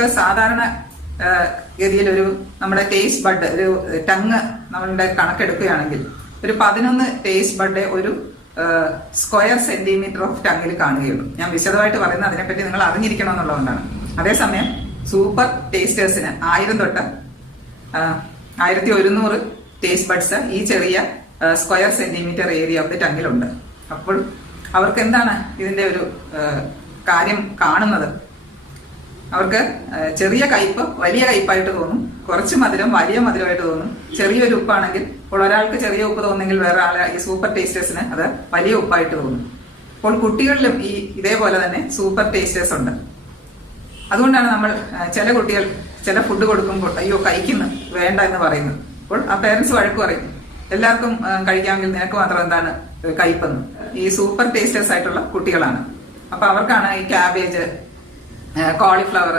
നമുക്ക് സാധാരണ ഗതിയിൽ നമ്മുടെ ടേസ്റ്റ് ബഡ് ഒരു ടങ് നമ്മളുടെ കണക്കെടുക്കുകയാണെങ്കിൽ ഒരു 11 ടേസ്റ്റ് ബഡ് ഒരു സ്ക്വയർ സെന്റിമീറ്റർ ഓഫ് ടങ്ങിൽ കാണുകയുള്ളൂ. ഞാൻ വിശദമായിട്ട് പറയുന്നത് അതിനെപ്പറ്റി നിങ്ങൾ അറിഞ്ഞിരിക്കണം എന്നുള്ളതുകൊണ്ടാണ്. അതേസമയം സൂപ്പർ ടേസ്റ്റേഴ്സിന് 1000 തൊട്ട് 1100 ടേസ്റ്റ് ബഡ്സ് ഈ ചെറിയ square centimetre area of the ടങ്ങിലുണ്ട്. അപ്പോൾ അവർക്ക് എന്താണ് ഇതിന്റെ ഒരു കാര്യം കാണുന്നത്? അവർക്ക് ചെറിയ കയ്പ് വലിയ കയ്പായിട്ട് തോന്നും, കുറച്ച് മധുരം വലിയ മധുരമായിട്ട് തോന്നും. ചെറിയൊരു ഉപ്പാണെങ്കിൽ ഇപ്പോൾ ഒരാൾക്ക് ചെറിയ ഉപ്പ് തോന്നുന്നെങ്കിൽ വേറെ ആളെ ഈ സൂപ്പർ ടേസ്റ്റേഴ്സിന് അത് വലിയ ഉപ്പായിട്ട് തോന്നും. അപ്പോൾ കുട്ടികളിലും ഇതേപോലെ തന്നെ സൂപ്പർ ടേസ്റ്റേഴ്സ് ഉണ്ട്. അതുകൊണ്ടാണ് നമ്മൾ ചില കുട്ടികൾ ചില ഫുഡ് കൊടുക്കുമ്പോൾ അയ്യോ കഴിക്കുന്നു വേണ്ട എന്ന് പറയുന്നത്. അപ്പോൾ ആ പേരൻസ് വഴക്ക് പറയും, എല്ലാവർക്കും കഴിക്കാമെങ്കിൽ നിനക്ക് മാത്രം എന്താണ് കയ്പെന്ന്. ഈ സൂപ്പർ ടേസ്റ്റേഴ്സ് ആയിട്ടുള്ള കുട്ടികളാണ്. അപ്പൊ അവർക്കാണ് ഈ ക്യാബേജ്, കോളിഫ്ലവർ